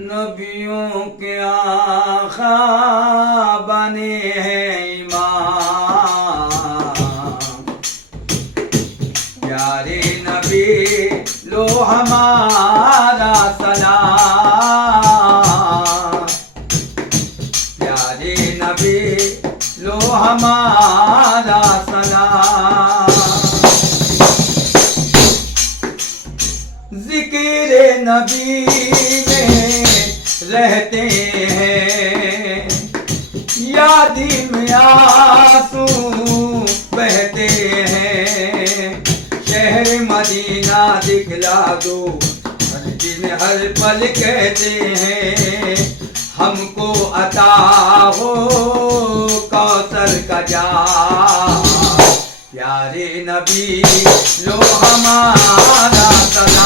नबियों के आका बने हैं इमाम। प्यारे नबी लो हमारा सलाम। प्यारे नबी लो हमारा सलाम। जिक्र नबी में रहते हैं, यादी में आंसू बहते हैं। शहर मदीना दिखला दो जिन हर पल कहते हैं। हमको अता हो कौसर का जाम। प्यारे नबी लो हमारा सलाम।